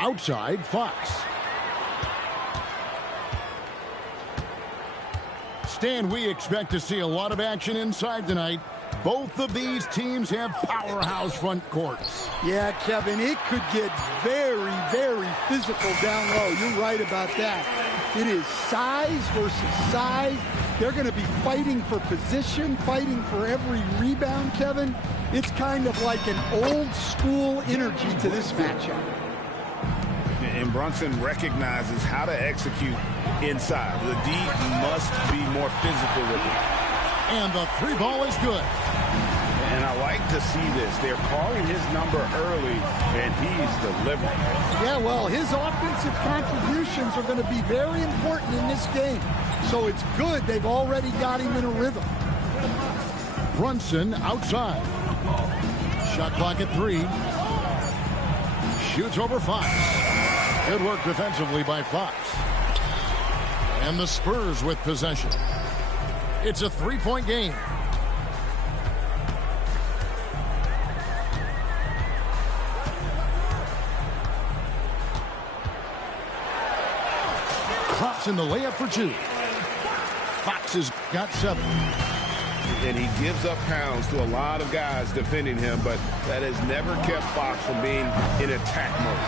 Outside, Fox. Stan, we expect to see a lot of action inside tonight. Both of these teams have powerhouse front courts. Yeah, Kevin, it could get very, very physical down low. You're right about that. It is size versus size. They're going to be fighting for position, fighting for every rebound, Kevin. It's kind of like an old school energy to this matchup. And Brunson recognizes how to execute inside. The D must be more physical with it. And the three ball is good. And I like to see this. They're calling his number early, and he's delivering. Yeah, well, his offensive contributions are going to be very important in this game. So it's good they've already got him in a rhythm. Brunson outside. Shot clock at 3. Shoots over Fox. Good work defensively by Fox. And the Spurs with possession. It's a 3-point game. Drops in the layup for 2. Fox has got 7. And he gives up pounds to a lot of guys defending him, but that has never kept Fox from being in attack mode.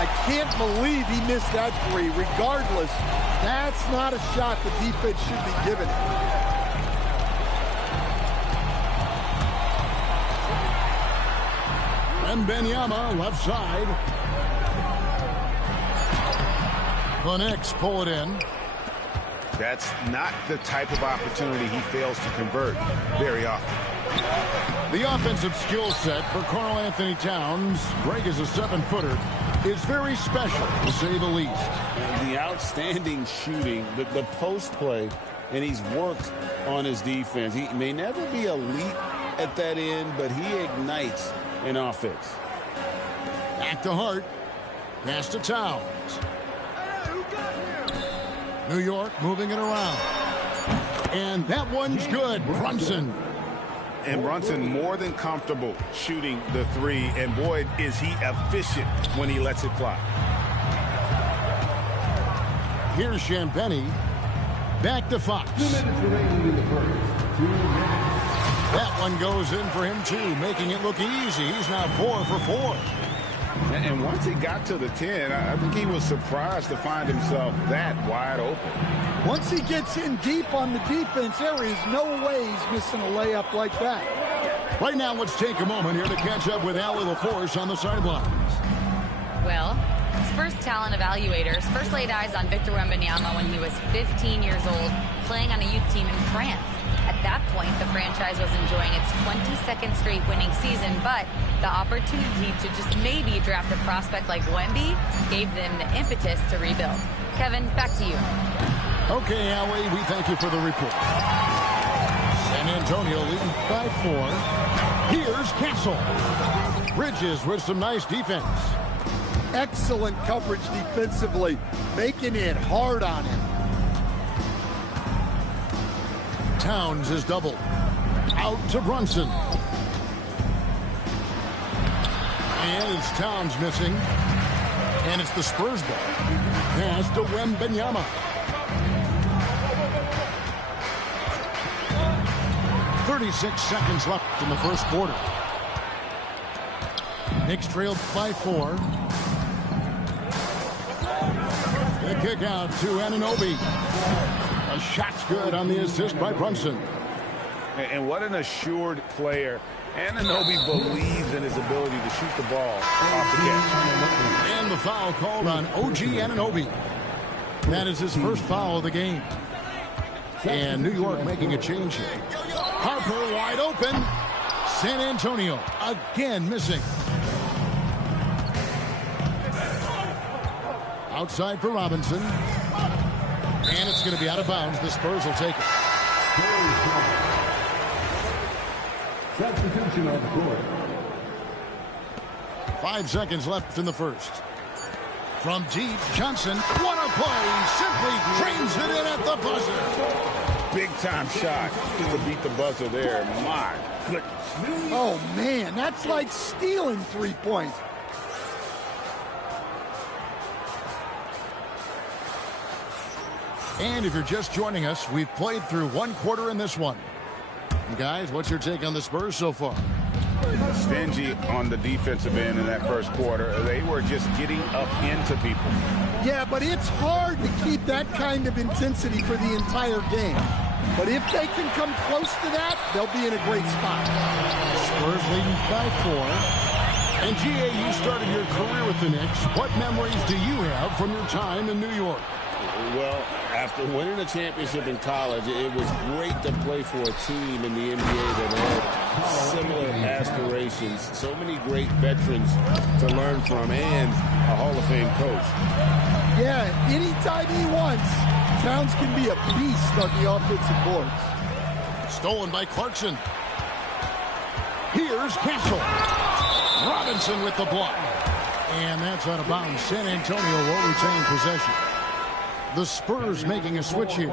I can't believe he missed that 3. Regardless, that's not a shot the defense should be giving him. Wembanyama left side. The Knicks pull it in. That's not the type of opportunity he fails to convert very often. The offensive skill set for Karl Anthony Towns, Greg is a 7-footer, is very special, to say the least. And the outstanding shooting, the post play, and he's worked on his defense. He may never be elite at that end, but he ignites an offense. Back to Hart. Pass to Towns. New York moving it around. And that one's good. Brunson. And Brunson more than comfortable shooting the 3. And boy, is he efficient when he lets it fly. Here's Champagnie. Back to Fox. 2 minutes remaining in the first. 2 minutes. That one goes in for him, too, making it look easy. He's now 4 for 4. And once he got to the 10, I think he was surprised to find himself that wide open. Once he gets in deep on the defense, there is no way he's missing a layup like that. Right now, let's take a moment here to catch up with Allie LaForce on the sidelines. Well, Spurs talent evaluators first laid eyes on Victor Wembanyama when he was 15 years old, playing on a youth team in France. At that point, the franchise was enjoying its 22nd straight winning season, but the opportunity to just maybe draft a prospect like Wemby gave them the impetus to rebuild. Kevin, back to you. Okay, Allie, we thank you for the report. San Antonio leading by 4. Here's Castle. Bridges with some nice defense. Excellent coverage defensively, making it hard on him. Towns is doubled. Out to Brunson. And it's Towns missing. And it's the Spurs ball. Pass to Wembanyama. 36 seconds left in the first quarter. Knicks trailed by 4. The kick out to Anunoby. A shot's good on the assist by Brunson. And what an assured player. Anunoby believes in his ability to shoot the ball off the catch. And the foul called on OG Anunoby. That is his first foul of the game. And New York making a change here. Harper wide open. San Antonio again missing. Outside for Robinson. And it's going to be out of bounds. The Spurs will take it. Substitution on the court. 5 seconds left in the first. From deep, Johnson. What a play. Simply drains it in at the buzzer. Big time shot to beat the buzzer there. My goodness. Oh, man, that's like stealing 3 points. And if you're just joining us, we've played through one quarter in this one. And guys, what's your take on the Spurs so far? Stingy on the defensive end in that first quarter. They were just getting up into people. Yeah, but it's hard to keep that kind of intensity for the entire game. But if they can come close to that, they'll be in a great spot. Spurs leading by 4. And G.A., you started your career with the Knicks. What memories do you have from your time in New York? Well, after winning a championship in college, it was great to play for a team in the NBA that had similar aspirations. So many great veterans to learn from and a Hall of Fame coach. Yeah, anytime he wants, Towns can be a beast on the offensive boards. Stolen by Clarkson. Here's Castle. Robinson with the block. And that's out of bounds. San Antonio will retain possession. The Spurs making a switch here.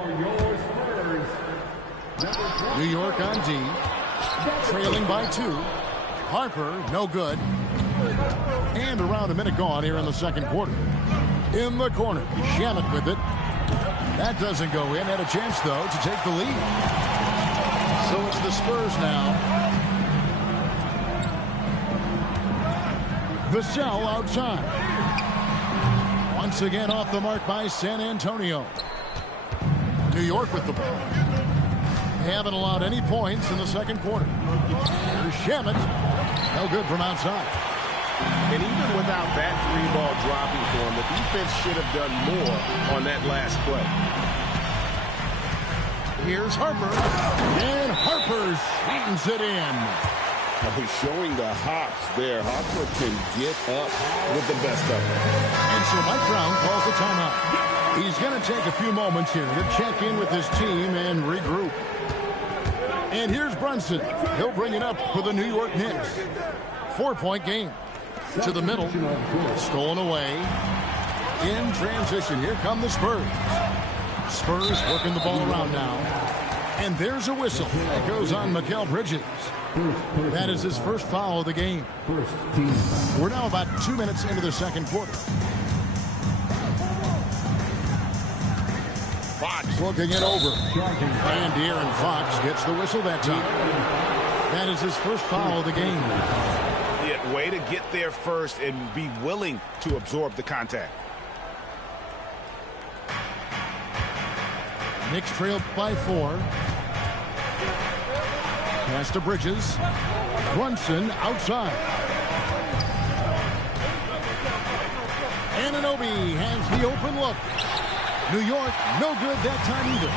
New York on D. Trailing by 2. Harper, no good. And around a minute gone here in the second quarter. In the corner, Shamet with it. That doesn't go in. Had a chance, though, to take the lead. So it's the Spurs now. Vassell outside. Once again off the mark by San Antonio. New York with the ball. They haven't allowed any points in the second quarter. Here's Shamet. No good from outside. And even without that 3-ball dropping for him, the defense should have done more on that last play. Here's Harper. And Harper sweetens it in. He's showing the hops there. Harper can get up with the best of them. And so Mike Brown calls a timeout. He's going to take a few moments here to check in with his team and regroup. And here's Brunson. He'll bring it up for the New York Knicks. 4-point game. To the middle. Stolen away. In transition. Here come the Spurs. Spurs working the ball around now. And there's a whistle. That goes on Mikal Bridges. That is his first foul of the game. We're now about 2 minutes into the second quarter. Fox looking it over. And De'Aaron Fox gets the whistle that time. That is his first foul of the game. Yeah, way to get there first and be willing to absorb the contact. Knicks trailed by 4. Pass to Bridges. Brunson outside. Anunoby has the open look. New York, no good that time either.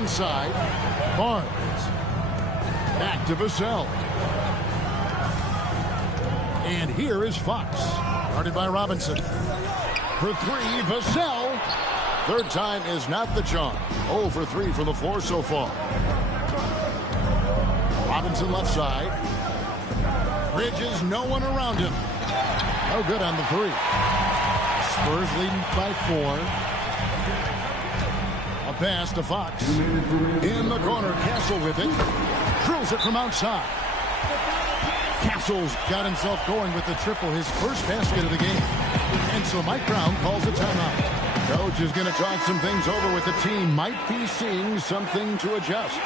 Inside, Barnes. Back to Vassell. And here is Fox. Guarded by Robinson. For 3, Vassell. Third time is not the charm. 0 for 3 from the floor so far. Robinson left side. Bridges, no one around him. No good on the 3. Spurs leading by 4. A pass to Fox. In the corner, Castle with it. Drills it from outside. Castle's got himself going with the triple, his first basket of the game. And so Mike Brown calls a timeout. Coach is going to talk some things over with the team. Might be seeing something to adjust.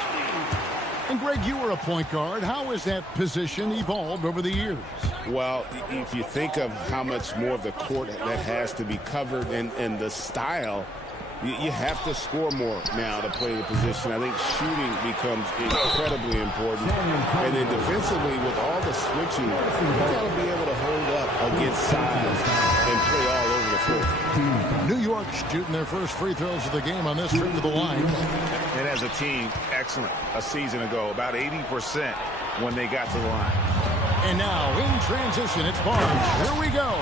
And Greg, you were a point guard. How has that position evolved over the years? Well, if you think of how much more of the court that has to be covered and the style, you have to score more now to play the position. I think shooting becomes incredibly important. And then defensively, with all the switching, you got to be able to hold up against size and play all over the floor. New York shooting their first free throws of the game on this trip to the line. And as a team, excellent. A season ago, about 80% when they got to the line. And now, in transition, it's Barnes. Here we go.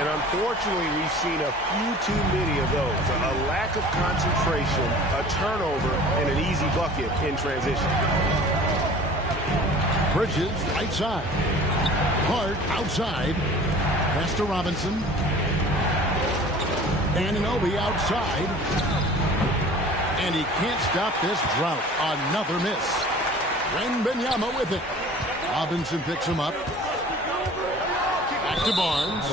And unfortunately, we've seen a few too many of those. A lack of concentration, a turnover, and an easy bucket in transition. Bridges, right side. Hart, outside. Pass to Robinson. Anunoby outside. And he can't stop this drought. Another miss. Wembanyama with it. Robinson picks him up. Back to Barnes.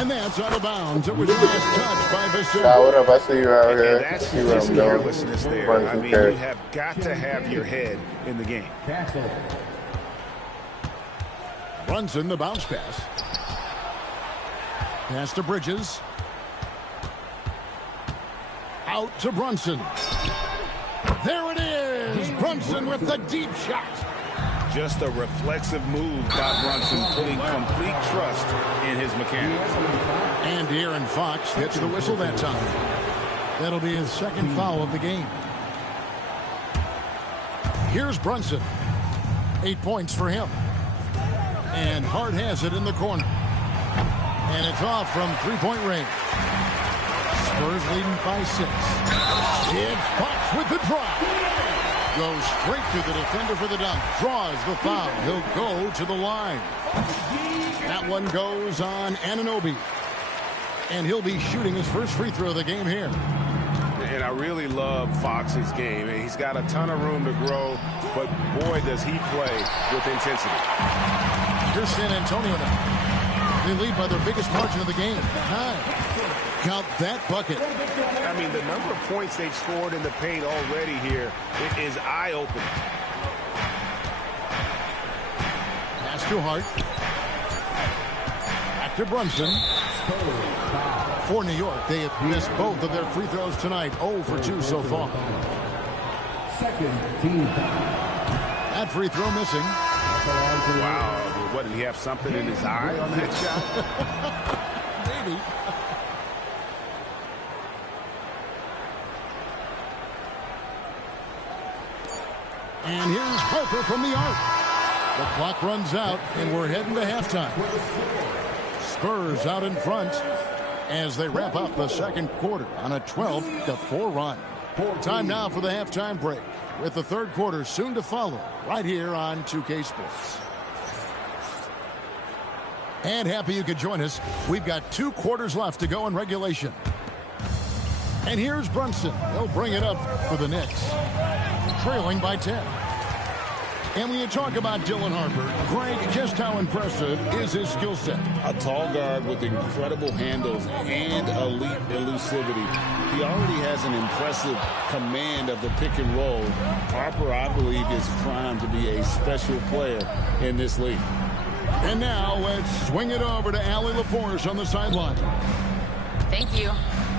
And that's out of bounds. It was last touched by Vassell. What up? I see you out here. And that's See what just I'm doing. carelessness there. I mean, you have got to have your head in the game. Brunson, the bounce pass. Pass to Bridges. Out to Brunson. There it is. Brunson with the deep shot. Just a reflexive move by Brunson, putting complete trust in his mechanics. And De'Aaron Fox hits the whistle that time. That'll be his second foul of the game. Here's Brunson. 8 points for him. And Hart has it in the corner. And it's off from three-point range. Spurs leading by 6. It's Fox with the drive. Goes straight to the defender for the dunk. Draws the foul. He'll go to the line. That one goes on Anunoby. And he'll be shooting his first free throw of the game here. And I really love Fox's game. He's got a ton of room to grow, but boy, does he play with intensity. Here's San Antonio now. They lead by their biggest margin of the game, 9. Count that bucket. I mean, the number of points they've scored in the paint already here, it is eye-opening. Pass to Hart. Back to Brunson. For New York, they have missed both of their free throws tonight. 0 for 2 so far. Second team. That free throw missing. Wow. What, did he have something in his eye on that shot? Maybe. And here's Harper from the arc. The clock runs out, and we're heading to halftime. Spurs out in front as they wrap up the second quarter on a 12-4 run. Time now for the halftime break, with the third quarter soon to follow, right here on 2K Sports. And happy you could join us. We've got 2 quarters left to go in regulation. And here's Brunson. He'll bring it up for the Knicks, trailing by 10. And when you talk about Dylan Harper, Greg, just how impressive is his skill set? A tall guard with incredible handles and elite elusivity. He already has an impressive command of the pick and roll. Harper, I believe, is primed to be a special player in this league. And now let's swing it over to Allie LaForce on the sideline. Thank you.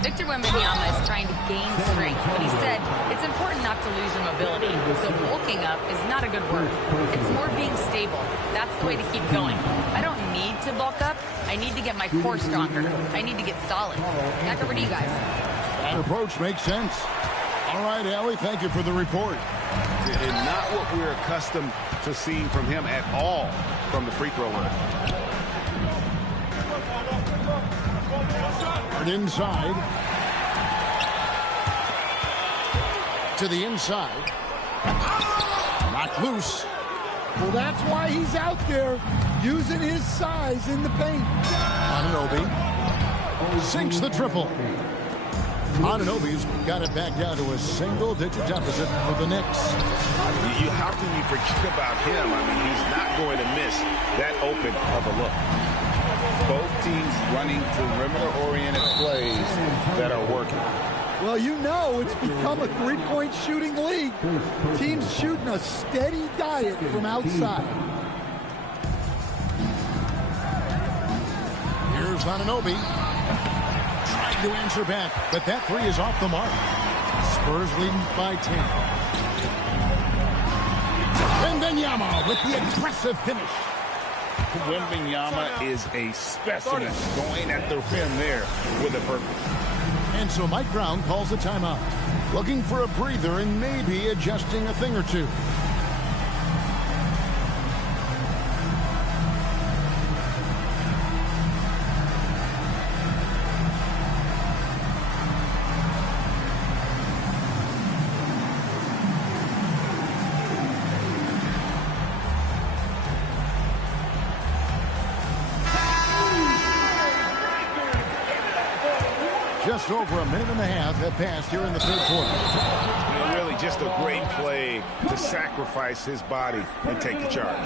Victor Wembanyama is trying to gain strength, but he said it's important not to lose your mobility. So bulking up is not a good word. It's more being stable. That's the way to keep going. I don't need to bulk up. I need to get my core stronger. I need to get solid. Back over to you guys. That approach makes sense. All right, Allie, thank you for the report. And not what we're accustomed to seeing from him at all from the free throw line. Inside to the inside, knocked loose. Well, that's why he's out there using his size in the paint. Anunoby sinks the triple. Anunoby's got it back down to a single-digit deficit for the Knicks. How can you forget about him? I mean, he's not going to miss that open of a look. Both teams running perimeter-oriented plays that are working. Well, you know it's become a three-point shooting league. Teams shooting a steady diet from outside. Here's Anunoby. Trying to answer back, but that three is off the mark. Spurs leading by 10. Wembanyama with the aggressive finish. Wembanyama is a specimen going at the rim there with a purpose. And so Mike Brown calls a timeout, looking for a breather and maybe adjusting a thing or two. Just over a minute and a half have passed here in the third quarter. And really just a great play to sacrifice his body and take the charge.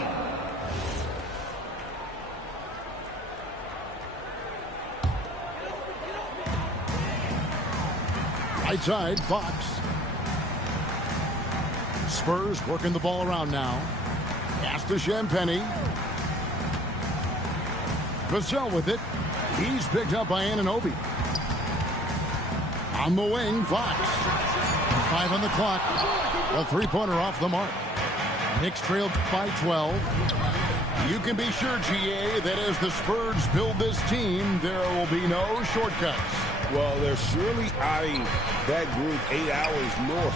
Right side, Fox. Spurs working the ball around now. Pass to Champagny. Vassell with it. He's picked up by Anunoby. On the wing, Fox. 5 on the clock. A three-pointer off the mark. Knicks trailed by 12. You can be sure, GA, that as the Spurs build this team, there will be no shortcuts. Well, they're surely eyeing that group 8 hours north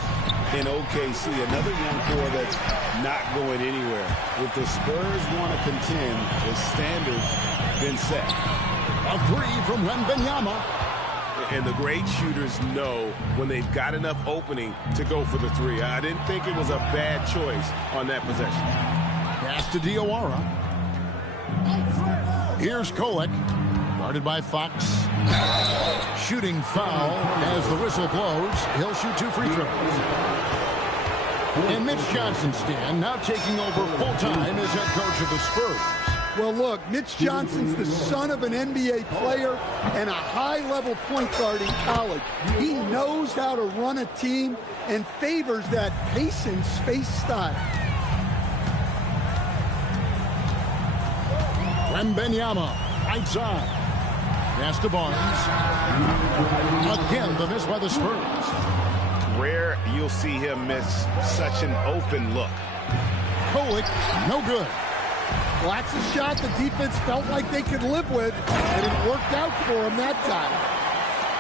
in OKC. Another young core that's not going anywhere. If the Spurs want to contend, the standard's been set. A three from Wembanyama. And the great shooters know when they've got enough opening to go for the three. I didn't think it was a bad choice on that possession. Pass to Diawara. Here's Kolek. Guarded by Fox. Shooting foul as the whistle blows. He'll shoot 2 free throws. And Mitch Johnson, Stan, now taking over full-time as head coach of the Spurs. Well, look, Mitch Johnson's the son of an NBA player and a high-level point guard in college. He knows how to run a team and favors that pace and space style. Wembanyama, right side. Pass to Barnes. Again, the miss by the Spurs. Rare you'll see him miss such an open look. Kolek, no good. Well, that's a shot the defense felt like they could live with, and it worked out for him that time.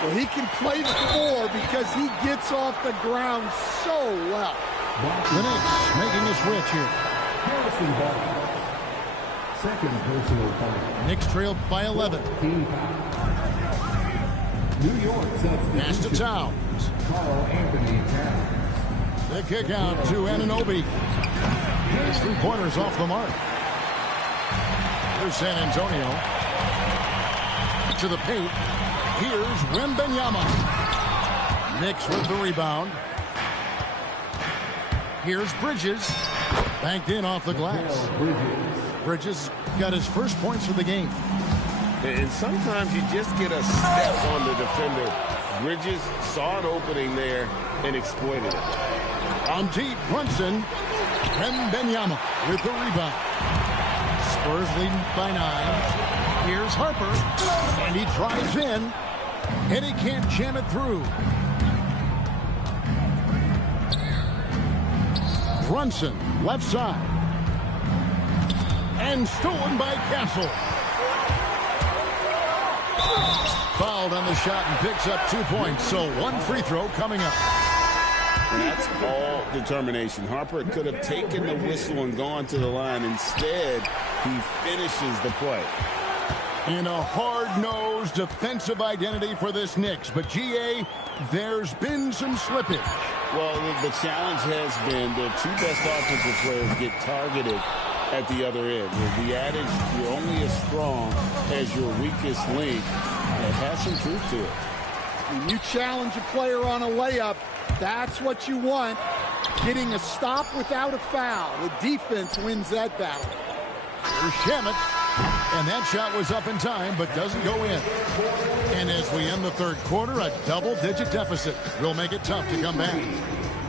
Well, he can play the floor because he gets off the ground so well. The Knicks making a switch here. Harrison Barnes. Second personal foul. Knicks trailed by 11. Team foul. New York Pass to Towns. Carl Anthony Towns. The kick out to Anunoby. His 3 pointers off the mark. Here's San Antonio. To the paint. Here's Wembanyama. Knicks with the rebound. Here's Bridges. Banked in off the glass. Bridges got his first points of the game. And sometimes you just get a step on the defender. Bridges saw an opening there and exploited it. On deep, Brunson. Wembanyama with the rebound. Spurs leading by 9. Here's Harper. And he drives in. And he can't jam it through. Brunson, left side. And stolen by Castle. Fouled on the shot and picks up 2 points. So 1 free throw coming up. That's all determination. Harper could have taken the whistle and gone to the line. Instead, he finishes the play. And a hard-nosed defensive identity for this Knicks. But, GA, there's been some slippage. Well, the challenge has been their 2 best offensive players get targeted at the other end. The adage, you're only as strong as your weakest link, it has some truth to it. When you challenge a player on a layup, that's what you want. Getting a stop without a foul. The defense wins that battle. Here's Shamet. And that shot was up in time, but doesn't go in. And as we end the third quarter, a double-digit deficit will make it tough to come back.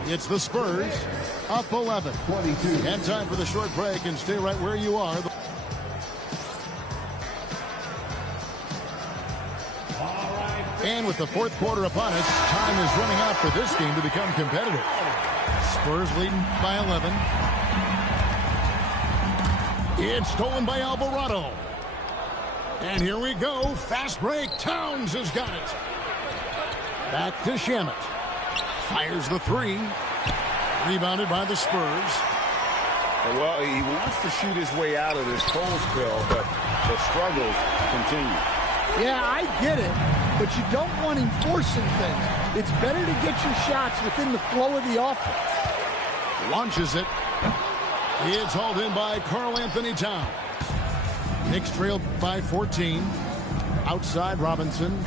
It's the Spurs up 11. 22. And time for the short break, and stay right where you are. And with the fourth quarter upon us, time is running out for this game to become competitive. Spurs leading by 11. It's stolen by Alvarado. And here we go. Fast break. Towns has got it. Back to Shamet. Fires the 3. Rebounded by the Spurs. Well, he wants to shoot his way out of this cold spell, but the struggles continue. Yeah, I get it, but you don't want him forcing things. It's better to get your shots within the flow of the offense. Launches it. It's hauled in by Karl Anthony Towns. Knicks trailed by 14. Outside Robinson.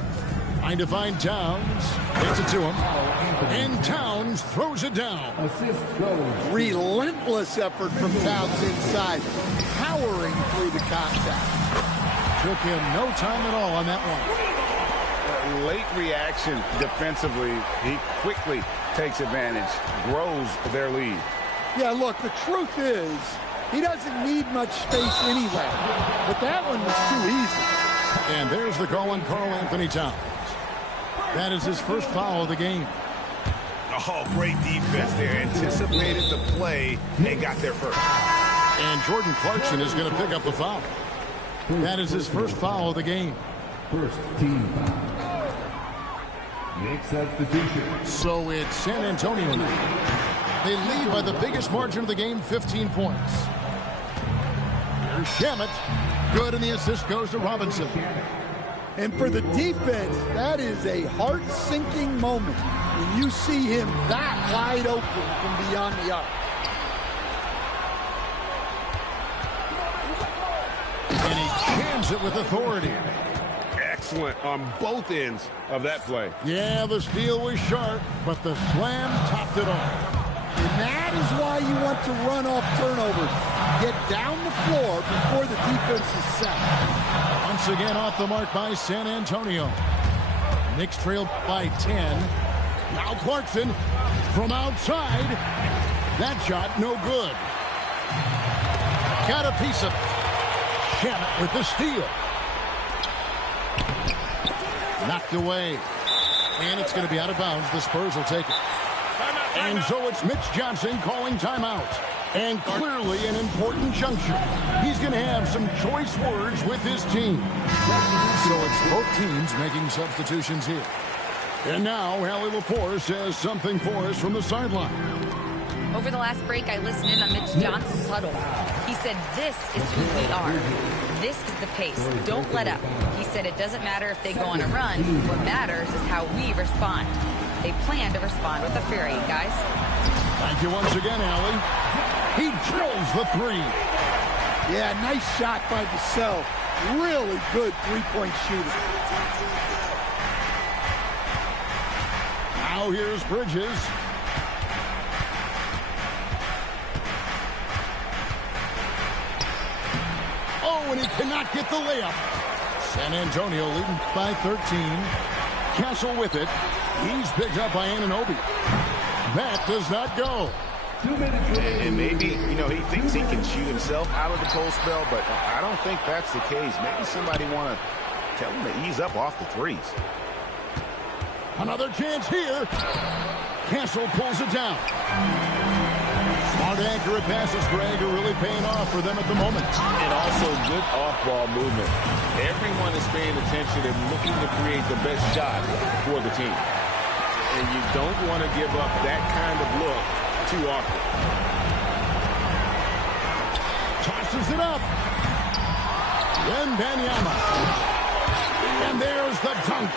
Trying to find Towns. Gets it to him. And Towns throws it down. Assist goes. Relentless effort from Towns inside. Powering through the contact. Took him no time at all on that one. Late reaction defensively. He quickly takes advantage, grows their lead. Yeah, look, the truth is, he doesn't need much space anyway. But that one was too easy. And there's the call on Karl Anthony Towns. That is his first foul of the game. Oh, great defense there. Anticipated the play and got there first. And Jordan Clarkson is going to pick up the foul. That is his first foul of the game. First team foul. Next substitution. So it's San Antonio now. They lead by the biggest margin of the game, 15 points. Here's Shamet. Good, and the assist goes to Robinson. And for the defense, that is a heart-sinking moment when you see him that wide open from beyond the arc. And he jams it with authority. Excellent on both ends of that play. Yeah, the steal was sharp, but the slam topped it off. And that is why you want to run off turnovers. Get down the floor before the defense is set. Once again off the mark by San Antonio. Knicks trail by 10. Now Clarkson from outside. That shot no good. Got a piece of it. Shamet with the steal. Knocked away. And it's going to be out of bounds. The Spurs will take it. And so it's Mitch Johnson calling timeout. And clearly an important juncture. He's going to have some choice words with his team. So it's both teams making substitutions here. And now Allie Lepore says something for us from the sideline. Over the last break, I listened in on Mitch Johnson's huddle. He said, this is who we are. This is the pace. Don't let up. He said it doesn't matter if they go on a run. What matters is how we respond. They plan to respond with a fury, guys. Thank you once again, Allie. He drills the three. Yeah, nice shot by Vassell. Really good three-point shooter. Now here's Bridges. Oh, and he cannot get the layup. San Antonio leading by 13. Castle with it. He's picked up by Anunoby. That does not go. 2 minutes remaining. And maybe, he thinks he can shoot himself out of the cold spell, but I don't think that's the case. Maybe somebody want to tell him to ease up off the threes. Another chance here. Castle pulls it down. Smart, accurate passes, Greg, are really paying off for them at the moment. And also good off-ball movement. Everyone is paying attention and looking to create the best shot for the team. And you don't want to give up that kind of look too often. Tosses it up. Wembanyama. And there's the dunk.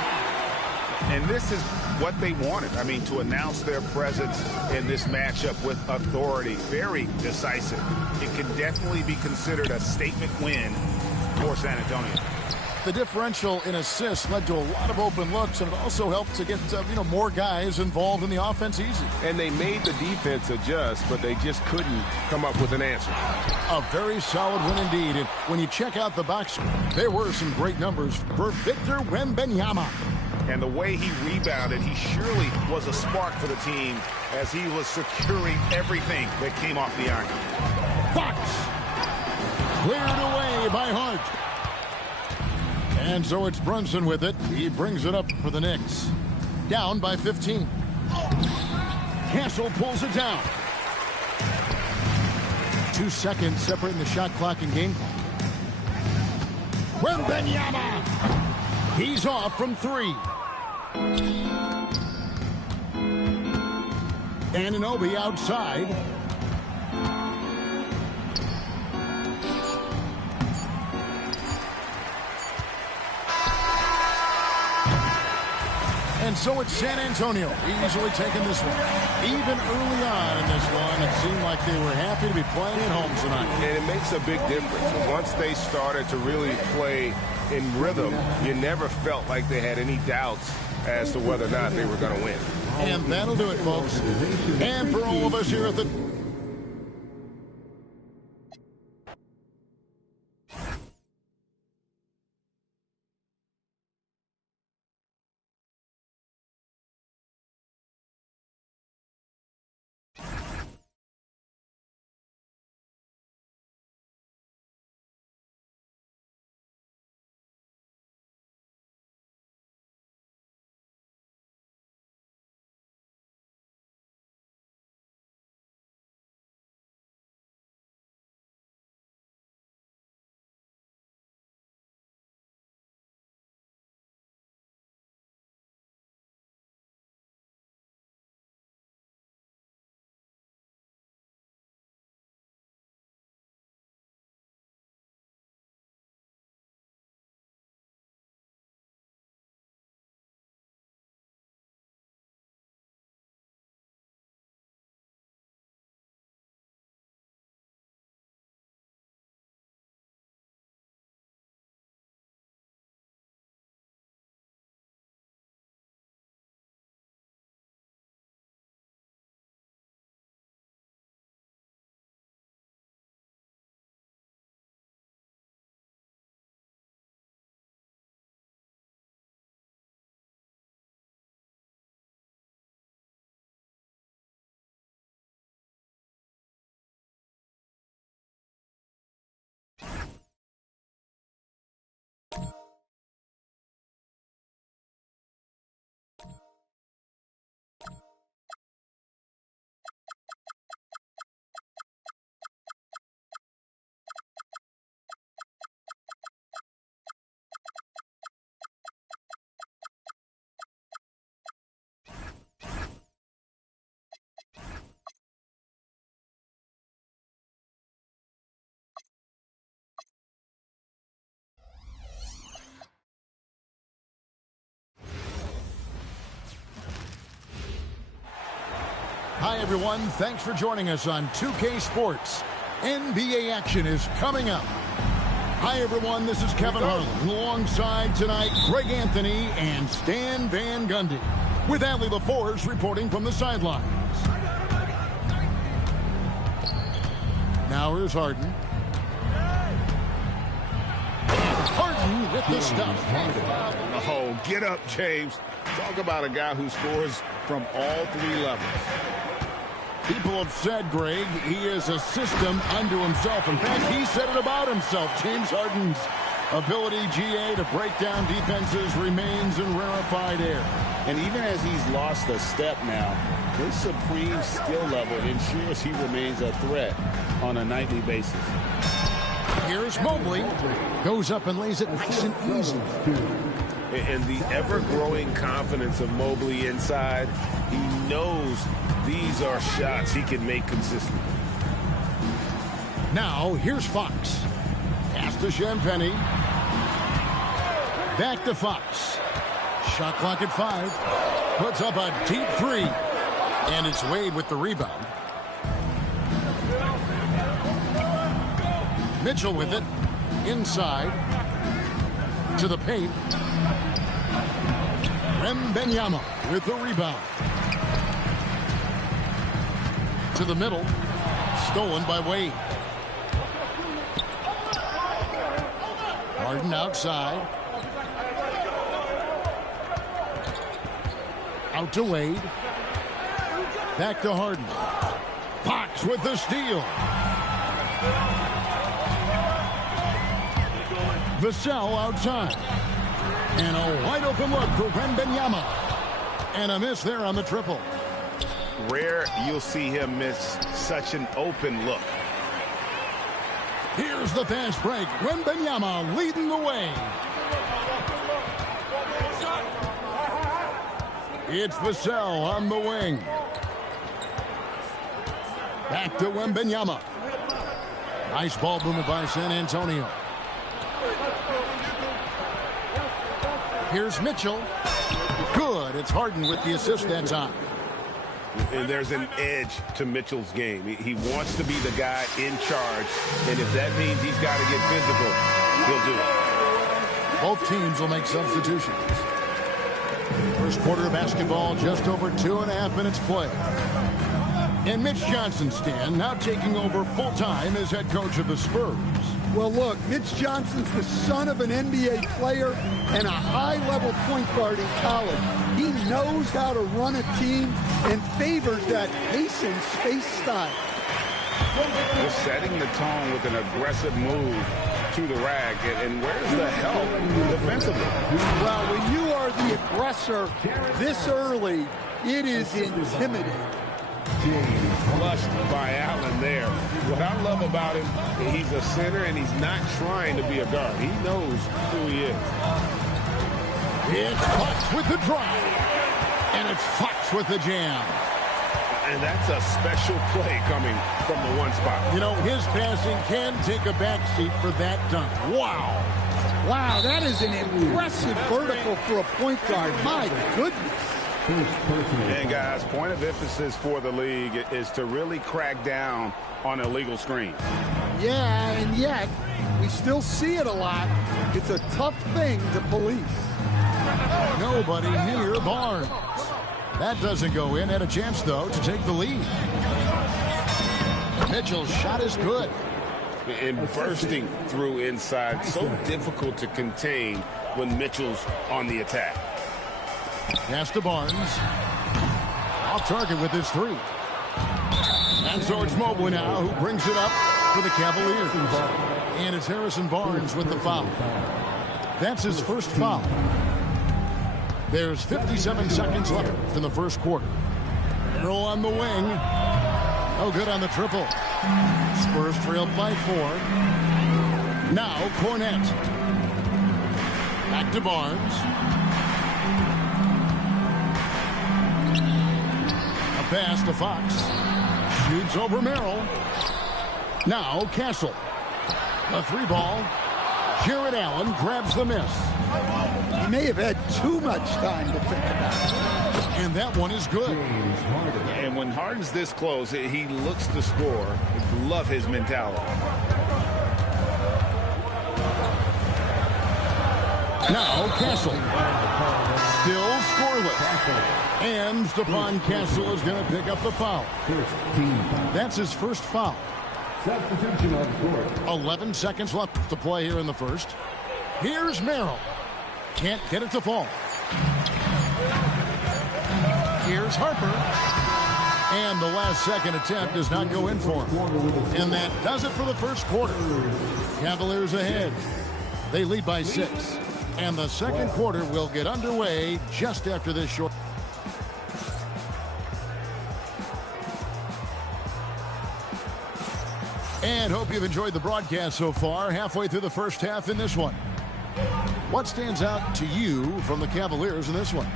And this is what they wanted. To announce their presence in this matchup with authority. Very decisive. It can definitely be considered a statement win for San Antonio. The differential in assists led to a lot of open looks, and it also helped to get more guys involved in the offense easy. And they made the defense adjust, but they just couldn't come up with an answer. A very solid win indeed. And when you check out the box score, there were some great numbers for Victor Wembanyama. And the way he rebounded, he surely was a spark for the team as he was securing everything that came off the iron. Fox cleared away by Hart. And so it's Brunson with it. He brings it up for the Knicks. Down by 15. Castle pulls it down. 2 seconds separating the shot clock and game clock. Wembanyama. He's off from 3. Anunoby outside. And so it's San Antonio easily taking this one. Even early on in this one, it seemed like they were happy to be playing at home tonight. And it makes a big difference. Once they started to really play in rhythm, you never felt like they had any doubts as to whether or not they were going to win. And that'll do it, folks. And for all of us here at the everyone. Thanks for joining us on 2K Sports. NBA action is coming up. Hi, everyone. This is Kevin Harlan. Alongside tonight, Greg Anthony and Stan Van Gundy. With Allie LaForce reporting from the sidelines. Now here's Harden. Harden with the stuff. Oh, get up, James. Talk about a guy who scores from all three levels. People have said, Greg, he is a system unto himself. In fact, he said it about himself. James Harden's ability, GA, to break down defenses remains in rarefied air. And even as he's lost a step now, his supreme skill level ensures he remains a threat on a nightly basis. Here's Mobley. Goes up and lays it nice and easy. And the ever-growing confidence of Mobley inside, he knows these are shots he can make consistently. Now, here's Fox. Pass to Champagnie. Back to Fox. Shot clock at 5. Puts up a deep 3. And it's Wade with the rebound. Mitchell with it. Inside. To the paint. Wembanyama with the rebound. To the middle. Stolen by Wade. Harden outside. Out to Wade. Back to Harden. Fox with the steal. Vassell outside. And a wide open look for Wembanyama. And a miss there on the triple. Rare you'll see him miss such an open look. Here's the fast break. Wembanyama leading the way. It's Vassell on the wing. Back to Wembanyama. Nice ball movement by San Antonio. Here's Mitchell. Good. It's Harden with the assist that time. And there's an edge to Mitchell's game. He wants to be the guy in charge. And if that means he's got to get physical, he'll do it. Both teams will make substitutions. First quarter of basketball, just over 2.5 minutes play. And Mitch Johnson, Stan, now taking over full-time as head coach of the Spurs. Well, look, Mitch Johnson's the son of an NBA player and a high-level point guard in college. He knows how to run a team and favors that pace and space style. Just setting the tone with an aggressive move to the rack. And where's the help defensively? Well, when you are the aggressor this early, it is intimidating. Flushed by Allen there. What I love about him, he's a center and he's not trying to be a guard. He knows who he is. It's Fox with the drive. And it's Fox with the jam. And that's a special play coming from the one spot. You know, his passing can take a backseat for that dunk. Wow. Wow, that is an impressive vertical for a point guard. My goodness. And guys, point of emphasis for the league is to really crack down on illegal screens. Yeah, and yet we still see it a lot. It's a tough thing to police. Nobody near Barnes. That doesn't go in. Had a chance, though, to take the lead. Mitchell's shot is good. And bursting through inside. So difficult to contain when Mitchell's on the attack. Pass to Barnes. Off target with his 3. And so it's Mobley now who brings it up for the Cavaliers. And it's Harrison Barnes with the foul. That's his first foul. There's 57 seconds left in the first quarter. Earl on the wing. Oh, good on the triple. Spurs trailed by 4. Now Cornette. Back to Barnes. A pass to Fox. Shoots over Merrill. Now Castle. A 3-ball. Jared Allen grabs the miss. He may have had too much time to think about it. And that one is good. And when Harden's this close, he looks to score. Love his mentality. Now Castle. Still scoreless. And Stephon Castle is going to pick up the foul. First team foul. That's his first foul. Substitution on the court. 11 seconds left to play here in the first. Here's Merrill. Can't get it to fall. Here's Harper. And the last second attempt does not go in for him. And that does it for the first quarter. Cavaliers ahead. They lead by 6. And the second quarter will get underway just after this short. And hope you've enjoyed the broadcast so far. Halfway through the first half in this one. What stands out to you from the Cavaliers in this one?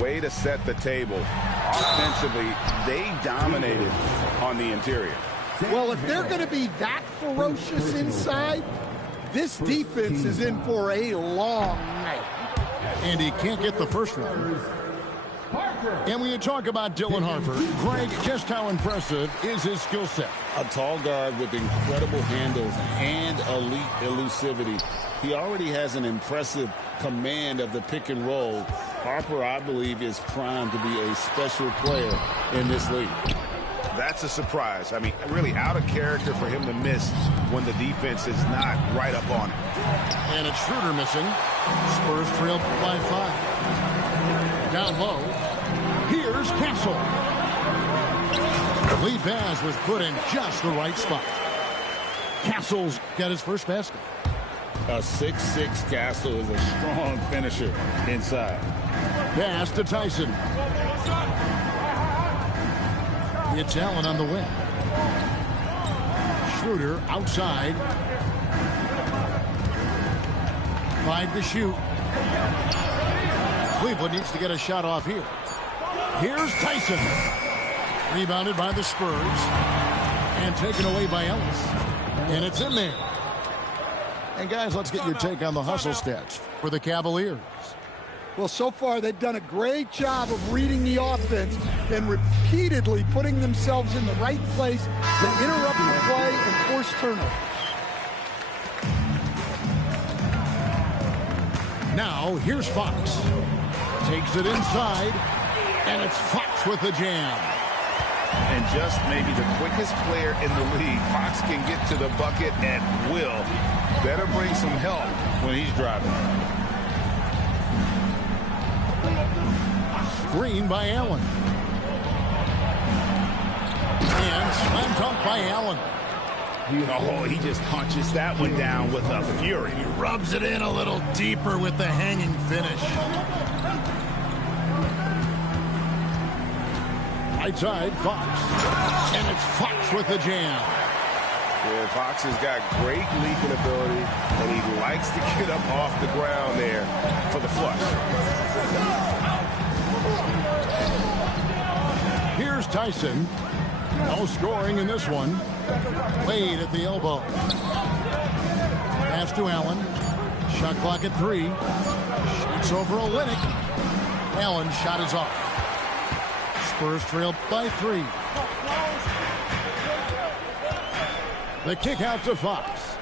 Way to set the table. Offensively, they dominated on the interior. Well, if they're going to be that ferocious inside, this defense is in for a long night. And he can't get the first one. And when you talk about Dylan Harper, Greg, just how impressive is his skill set? A tall guard with incredible handles and elite elusivity. He already has an impressive command of the pick and roll. Harper, I believe, is primed to be a special player in this league. That's a surprise. I mean, really out of character for him to miss when the defense is not right up on him. And it's Schroeder missing. Spurs trail by 5. Down low. Here's Castle. The lead pass was put in just the right spot. Castle's got his first basket. A 6'6" Castle is a strong finisher inside. Pass to Tyson. It's Allen on the wing. Schroeder outside. 5 to shoot. Cleveland needs to get a shot off here. Here's Tyson. Rebounded by the Spurs. And taken away by Ellis. And it's in there. And guys, let's get your take on the hustle stats for the Cavaliers. Well, so far they've done a great job of reading the offense and repeatedly putting themselves in the right place to interrupt the play and force turnovers. Now, here's Fox. Takes it inside, and it's Fox with the jam. And just maybe the quickest player in the league. Fox can get to the bucket at will. Better bring some help when he's driving. Screen by Allen. And slam dunk by Allen. Oh, he just punches that one down with a fury. He rubs it in a little deeper with the hanging finish. Right side, Fox. And it's Fox with the jam. Yeah, Fox has got great leaping ability, and he likes to get up off the ground there for the flush. Here's Tyson. No scoring in this one. Wade at the elbow. Pass to Allen. Shot clock at 3. Shoots over Olynyk. Allen's shot is off. Spurs trail by 3. The kick out to Fox.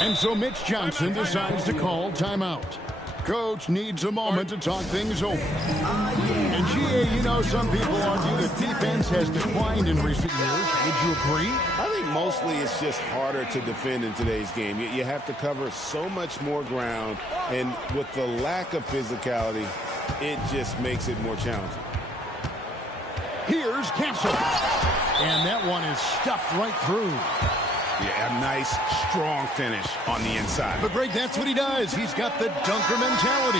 And so Mitch Johnson decides to call timeout. Coach needs a moment to talk things over. And GA, you know, some people argue that defense has declined in recent years. Would you agree? I think mostly it's just harder to defend in today's game. You have to cover so much more ground, and with the lack of physicality, it just makes it more challenging. Here's Castle. And that one is stuffed right through. Yeah, a nice, strong finish on the inside. But Greg, that's what he does. He's got the dunker mentality.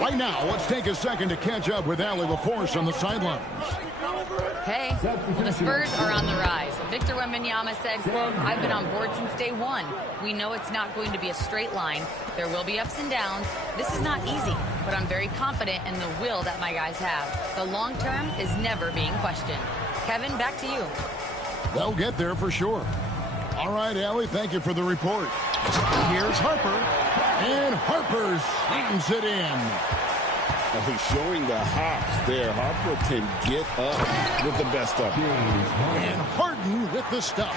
Right now, let's take a second to catch up with Allie LaForce on the sidelines. Hey, the Spurs are on the rise. Victor Wembanyama said, quote, "I've been on board since day one. We know it's not going to be a straight line. There will be ups and downs. This is not easy, but I'm very confident in the will that my guys have. The long term is never being questioned." Kevin, back to you. They'll get there for sure. All right, Allie, thank you for the report. Here's Harper. And Harper slams it in. Showing the hops there. Harper can get up with the best of them. And Harden with the stuff.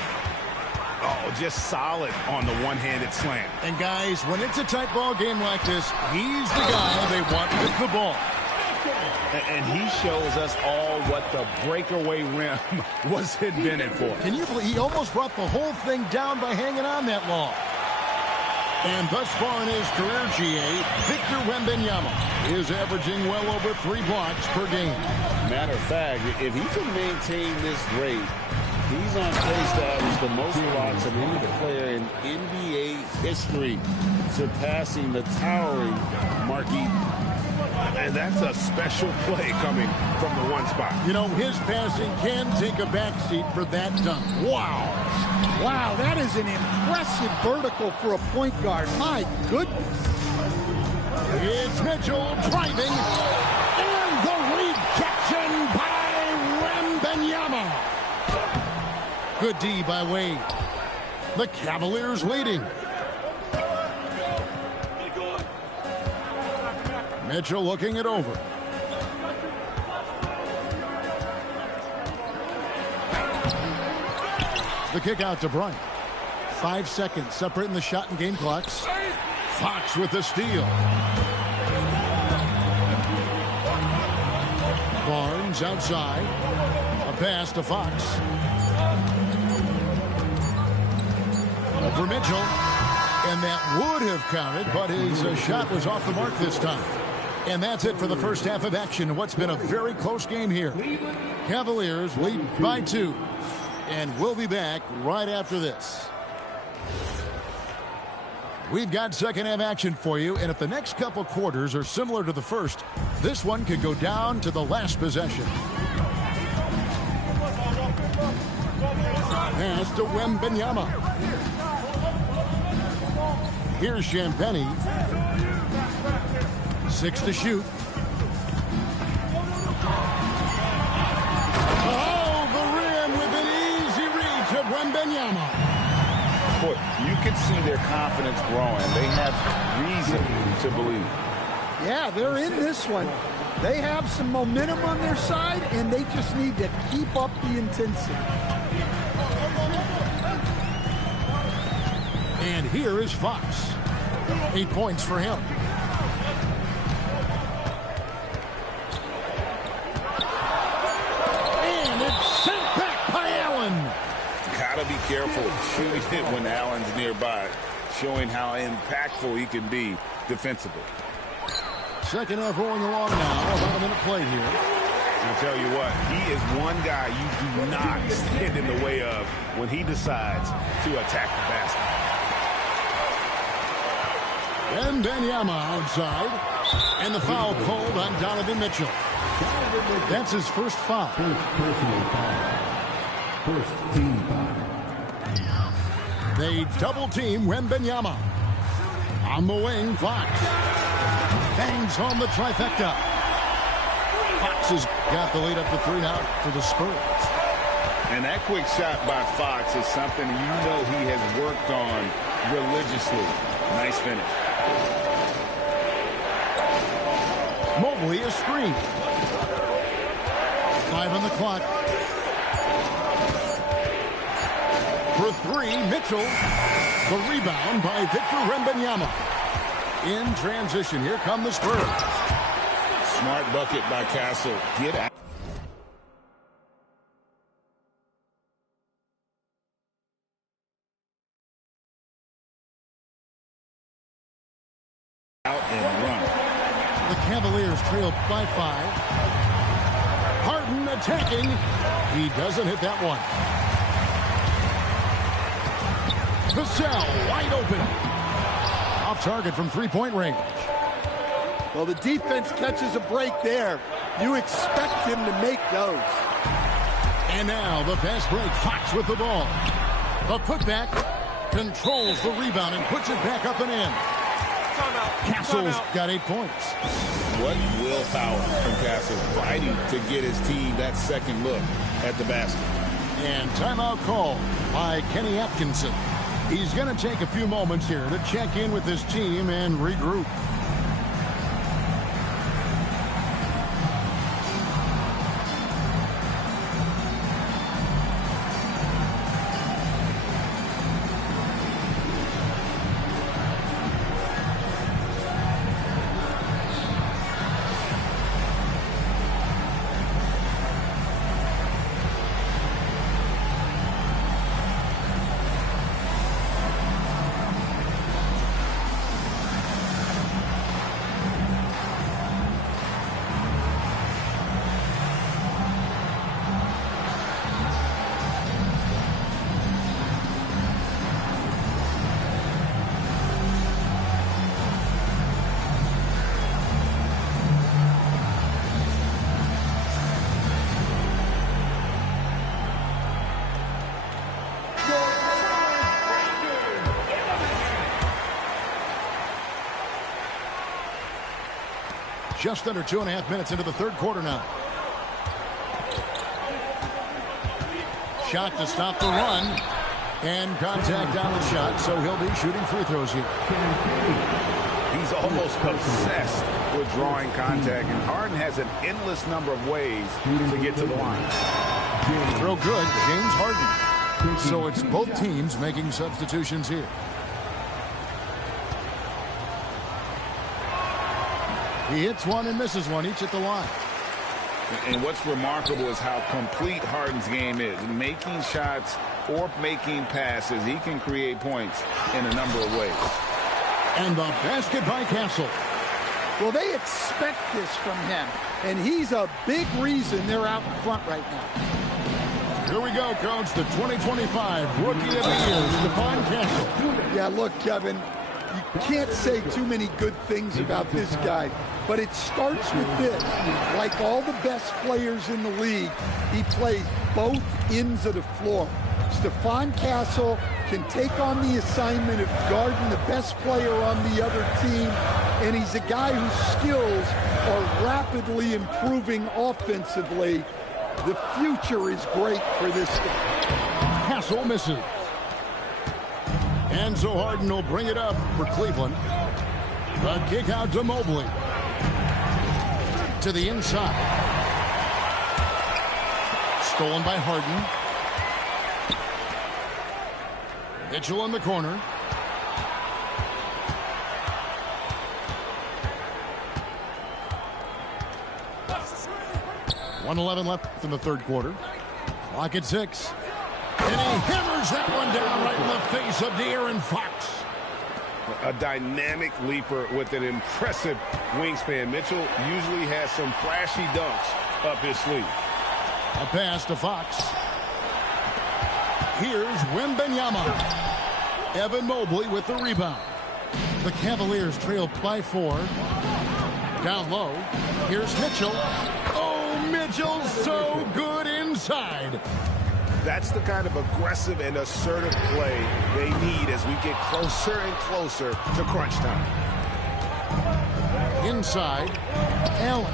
Oh, just solid on the one-handed slam. And guys, when it's a tight ball game like this, he's the guy they want with the ball. And he shows us all what the breakaway rim was invented for. Can you believe he almost brought the whole thing down by hanging on that long? And thus far in his career, GA, Victor Wembanyama is averaging well over 3 blocks per game. Matter of fact, if he can maintain this rate, he's on pace to average the most blocks of any player in NBA history, surpassing the towering Marquis. And that's a special play coming from the one spot. You know, his passing can take a backseat for that dunk. Wow. Wow, that is an impressive vertical for a point guard. My goodness. It's Mitchell driving. And the rejection by Wembanyama. Good D by Wade. The Cavaliers leading. Mitchell looking it over. The kick out to Bryant. 5 seconds separating the shot and game clocks. Fox with the steal. Barnes outside. A pass to Fox. Over Mitchell. And that would have counted, but his shot was off the mark this time. And that's it for the first half of action. What's been a very close game here. Cavaliers lead by 2. And we'll be back right after this. We've got second half action for you. And if the next couple quarters are similar to the first, this one could go down to the last possession. Pass to Wembanyama. Here's Champagnie. 6 to shoot. Oh, the rim with an easy reach of Wembanyama. Boy, you can see their confidence growing. They have reason to believe. Yeah, they're in this one. They have some momentum on their side, and they just need to keep up the intensity. And here is Fox. 8 points for him. And it's sent back by Allen. Gotta be careful shooting it when Allen's nearby, showing how impactful he can be defensively. Second half rolling along now. About a minute play here. I'll tell you what, he is one guy you do not stand in the way of when he decides to attack the basket. Wembanyama outside. And the foul called on Donovan Mitchell. That's his first foul. First personal foul. First team foul. They double team Wembanyama. On the wing, Fox. Bangs home the trifecta. Fox has got the lead up to 3 now for the Spurs. And that quick shot by Fox is something you know he has worked on religiously. Nice finish. Mobley a screen. 5 on the clock. For 3, Mitchell. The rebound by Victor Wembanyama. In transition, here come the Spurs. Smart bucket by Castle. Get out. Out and run. The Cavaliers trail by 5. Harden attacking. He doesn't hit that one. Vassell wide open. Off target from 3-point range. Well, the defense catches a break there. You expect him to make those. And now the fast break. Fox with the ball. The putback controls the rebound and puts it back up and in. Castle's got 8 points. What willpower from Castle, fighting to get his team that second look at the basket. And timeout call by Kenny Atkinson. He's going to take a few moments here to check in with his team and regroup. Just under 2.5 minutes into the third quarter now. Shot to stop the run. And contact on the shot, so he'll be shooting free throws here. He's almost obsessed with drawing contact, and Harden has an endless number of ways to get to the line. Throw good, James Harden. So it's both teams making substitutions here. He hits one and misses one, each at the line. And what's remarkable is how complete Harden's game is. Making shots or making passes, he can create points in a number of ways. And the basket by Castle. Well, they expect this from him, and he's a big reason they're out in front right now. Here we go, Coach. The 2025 Rookie of the Year, Stephon Castle. Yeah, look, Kevin, you can't say too many good things about this guy, but it starts with this. Like all the best players in the league, he plays both ends of the floor. Stephon Castle can take on the assignment of guarding the best player on the other team, and he's a guy whose skills are rapidly improving offensively. The future is great for this guy. Castle misses. And so Harden will bring it up for Cleveland. The kick out to Mobley. To the inside. Stolen by Harden. Mitchell in the corner. .111 left in the third quarter. Clock at 6. And he hammers that one down right in the face of De'Aaron Fox. A dynamic leaper with an impressive wingspan. Mitchell usually has some flashy dunks up his sleeve. A pass to Fox. Here's Wembanyama. Evan Mobley with the rebound. The Cavaliers trail by 4. Down low. Here's Mitchell. Oh, Mitchell so good inside. That's the kind of aggressive and assertive play they need as we get closer and closer to crunch time. Inside, Allen.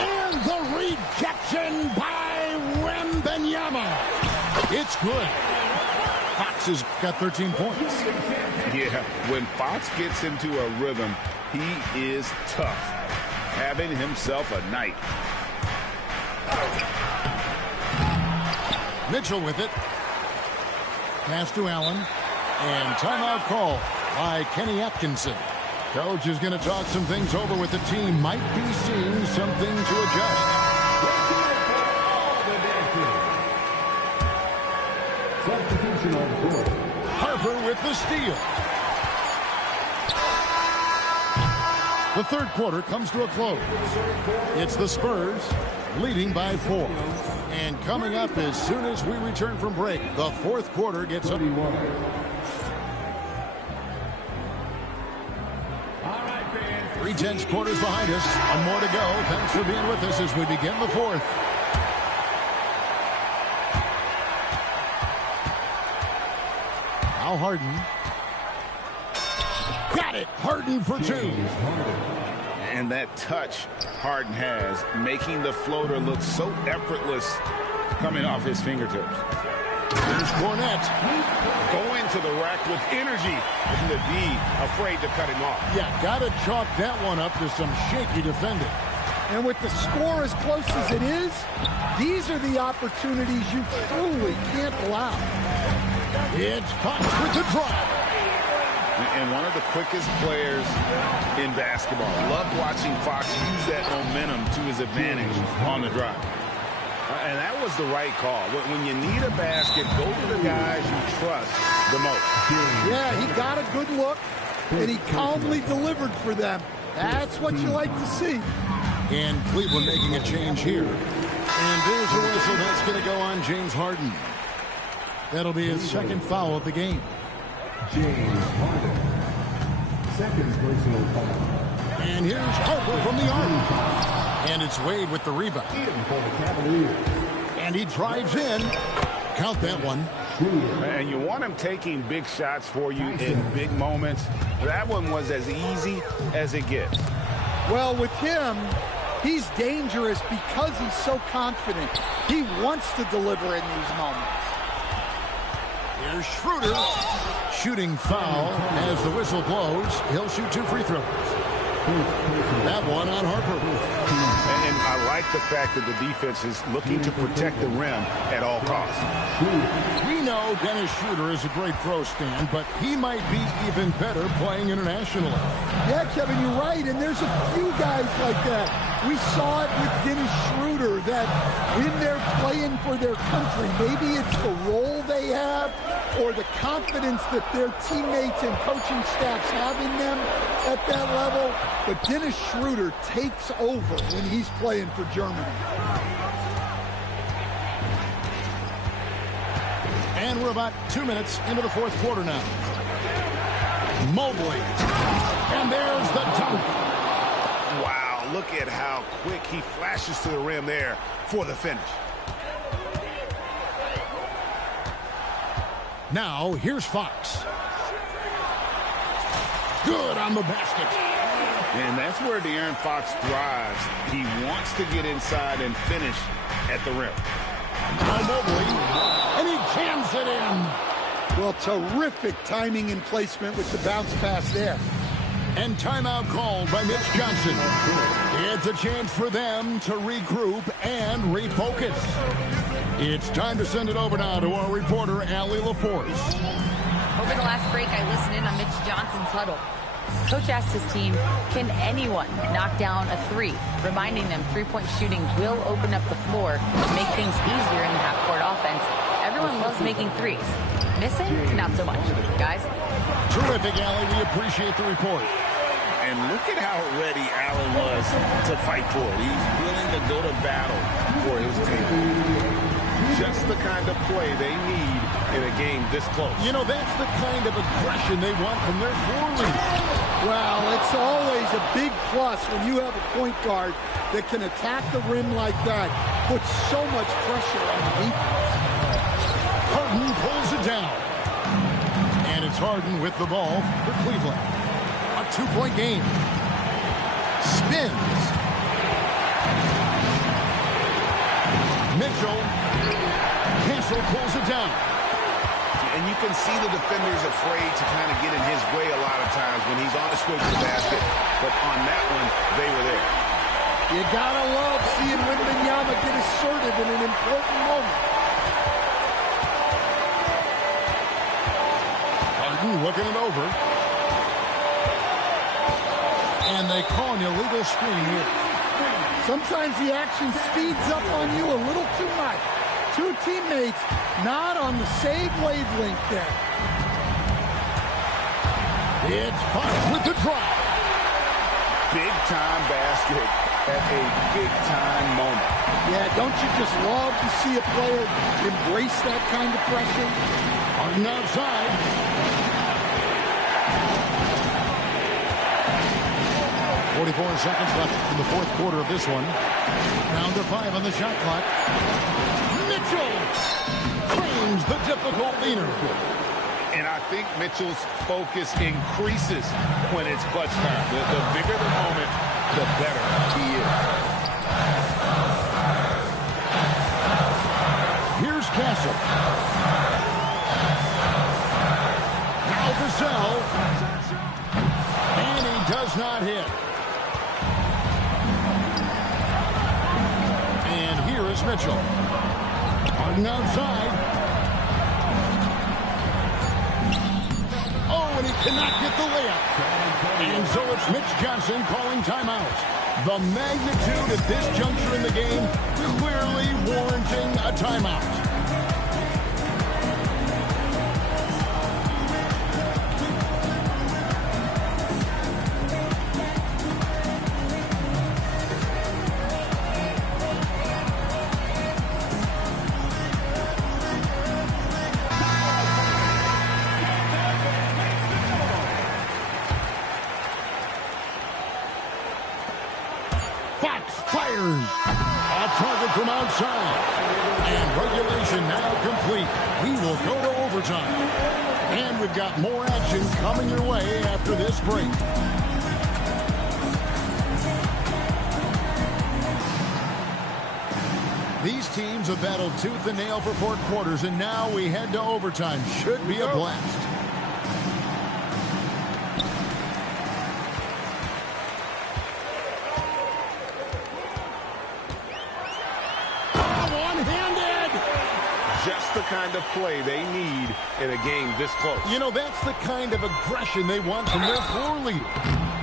And the rejection by Wembanyama. It's good. Fox has got 13 points. Yeah, when Fox gets into a rhythm, he is tough, having himself a night. Mitchell with it. Pass to Allen. And timeout call by Kenny Atkinson. Coach is going to talk some things over with the team. Might be seeing something to adjust. Substitution on court. Harper with the steal. The third quarter comes to a close. It's the Spurs leading by 4. And coming up as soon as we return from break, the fourth quarter gets up. 3/10 quarters behind us. One more to go. Thanks for being with us as we begin the fourth. Now Harden. Got it. Harden for 2. And that touch Harden has, making the floater look so effortless coming off his fingertips. Here's Cornette. Going to the rack with energy, and the D afraid to cut him off. Yeah, got to chalk that one up to some shaky defending. And with the score as close as it is, these are the opportunities you truly can't allow. It's Fox with the drive. And one of the quickest players in basketball. Love watching Fox use that momentum to his advantage on the drive. And that was the right call. When you need a basket, go to the guys you trust the most. Yeah, he got a good look, and he calmly delivered for them. That's what you like to see. And Cleveland making a change here. And there's a whistle that's going to go on James Harden. That'll be his second foul of the game. James Harden. Second personal foul. And here's Harper from the arc. And it's Wade with the rebound. For the Cavaliers. And he drives in. Count that one. And you want him taking big shots for you in big moments. That one was as easy as it gets. Well, with him, he's dangerous because he's so confident. He wants to deliver in these moments. Here's Schroeder. Shooting foul as the whistle blows. He'll shoot 2 free throws. That one on Harper. And I like the fact that the defense is looking to protect the rim at all costs. We know Dennis Schroeder is a great throw stand, but he might be even better playing internationally. Yeah, Kevin, you're right, and there's a few guys like that. We saw it with Dennis Schroeder, that when they're playing for their country, maybe it's the role they have or the confidence that their teammates and coaching staffs have in them at that level. But Dennis Schroeder takes over when he's playing for Germany. And we're about 2 minutes into the fourth quarter now. Mobley. And there's the dunk. Wow, look at how quick he flashes to the rim there for the finish. Now, here's Fox. Good on the basket. And that's where De'Aaron Fox thrives. He wants to get inside and finish at the rim. Now Mobley, and he jams it in. Well, terrific timing and placement with the bounce pass there. And timeout called by Mitch Johnson. It's a chance for them to regroup and refocus. It's time to send it over now to our reporter, Allie LaForce. Over the last break, I listened in on Mitch Johnson's huddle. Coach asked his team, can anyone knock down a three? Reminding them three-point shooting will open up the floor and make things easier in the half-court offense. Everyone loves making threes. Missing? Not so much. Guys? Terrific, Allie. We appreciate the report. And look at how ready Allen was to fight for it. He's willing to go to battle for his team. Just the kind of play they need in a game this close. You know, that's the kind of aggression they want from their forwards. Well, it's always a big plus when you have a point guard that can attack the rim like that, put so much pressure on the defense. Harden pulls it down. And it's Harden with the ball for Cleveland. A 2-point game. Spins. Mitchell. Cassell pulls it down. And you can see the defenders afraid to kind of get in his way a lot of times when he's on his way to the basket. But on that one, they were there. You gotta love seeing Wembanyama get assertive in an important moment. Harden looking it over. And they call an illegal screen here. Sometimes the action speeds up on you a little too much. Two teammates not on the same wavelength there. It's Fox with the drive. Big-time basket at a big-time moment. Yeah, don't you just love to see a player embrace that kind of pressure? Harden outside. .44 seconds left in the fourth quarter of this one. Down to 5 on the shot clock. Mitchell claims the difficult leaner. And I think Mitchell's focus increases when it's clutch time. The bigger the moment, the better he is. Here's Cassell. does not hit. And here is Mitchell. Harden outside. Oh, and he cannot get the layup. And so it's Mitch Johnson calling timeout. The magnitude at this juncture in the game clearly warranting a timeout. A target from outside. And regulation now complete. We will go to overtime. And we've got more action coming your way after this break. These teams have battled tooth and nail for 4 quarters, and now we head to overtime. Should be a blast. Just the kind of play they need in a game this close. You know, that's the kind of aggression they want from their floor leader.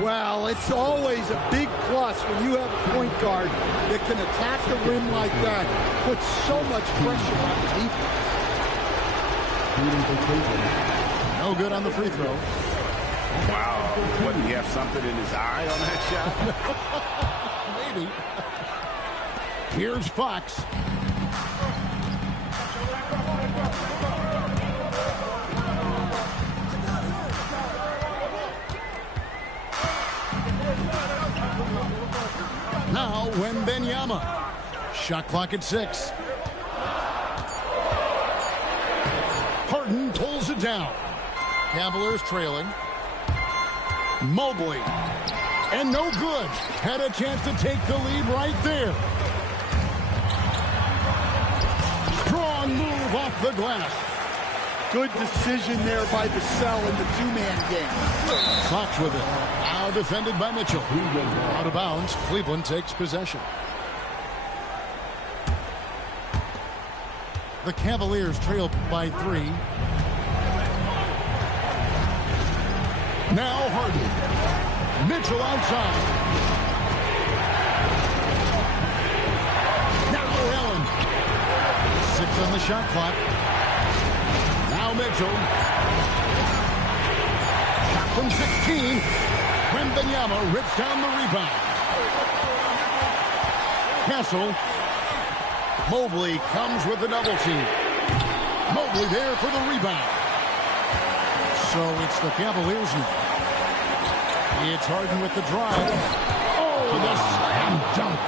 Well, it's always a big plus when you have a point guard that can attack the rim like that, put so much pressure on the defense. No good on the free throw. Wow. What, did he have something in his eye on that shot? Maybe. Here's Fox. Now, Wembanyama. Shot clock at 6. Harden pulls it down. Cavaliers trailing. Mobley. And no good. Had a chance to take the lead right there. Strong move off the glass. Good decision there by Vassell in the two-man game. Fox with it. Now defended by Mitchell. Out of bounds. Cleveland takes possession. The Cavaliers trail by 3. Now Harden. Mitchell outside. Now Allen. 6 on the shot clock. Now Mitchell. Shot from 16. Wembanyama rips down the rebound. Castle. Mobley comes with the double team. Mobley there for the rebound. So it's the Cavaliers now. It's Harden with the drive. Oh, the slam dunk.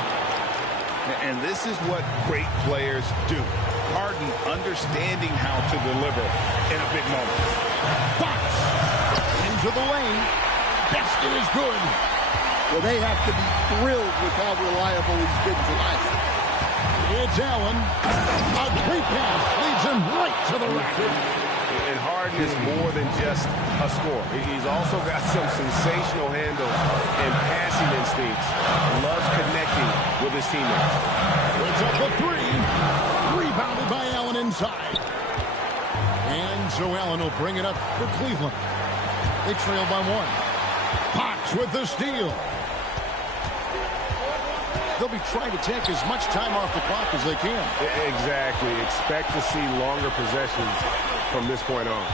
And this is what great players do. Harden understanding how to deliver in a big moment. Fox into the lane. Basket is good. Well, they have to be thrilled with how reliable he's been tonight. It's Allen. A great pass leads him right to the rack. And Harden is more than just a scorer. He's also got some sensational handles and passing instincts. Loves connecting with his teammates. It's up a 3. Rebounded by Allen inside. And so Allen will bring it up for Cleveland. They trail by 1. Fox with the steal. They'll be trying to take as much time off the clock as they can. Exactly. Expect to see longer possessions from this point on.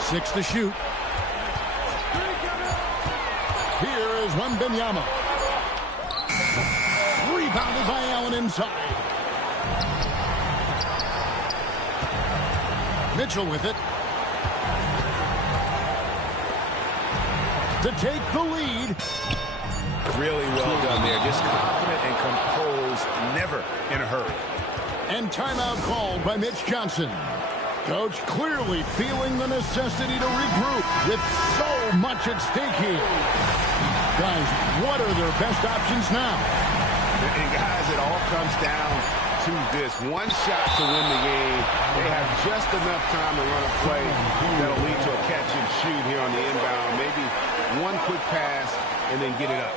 6 to shoot. Here is Wembanyama. Rebounded by Allen inside. Mitchell with it. To take the lead. Really well done there. Just confident and composed, never in a hurry. And timeout called by Mitch Johnson. Coach clearly feeling the necessity to regroup with so much at stake here. Guys, what are their best options now? And guys, it all comes down to this. One shot to win the game, They have just enough time to run a play that'll lead to a catch and shoot here on the inbound. Maybe one quick pass and then get it up.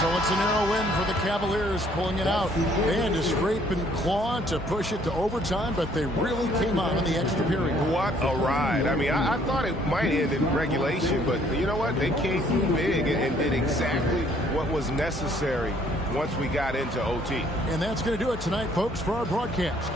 So it's a narrow win for the Cavaliers, pulling it out. They had to scrape and claw to push it to overtime, but they really came out in the extra period. What a ride. I mean, I thought it might end in regulation, but you know what? They came through big and did exactly what was necessary once we got into OT. And that's going to do it tonight, folks, for our broadcast.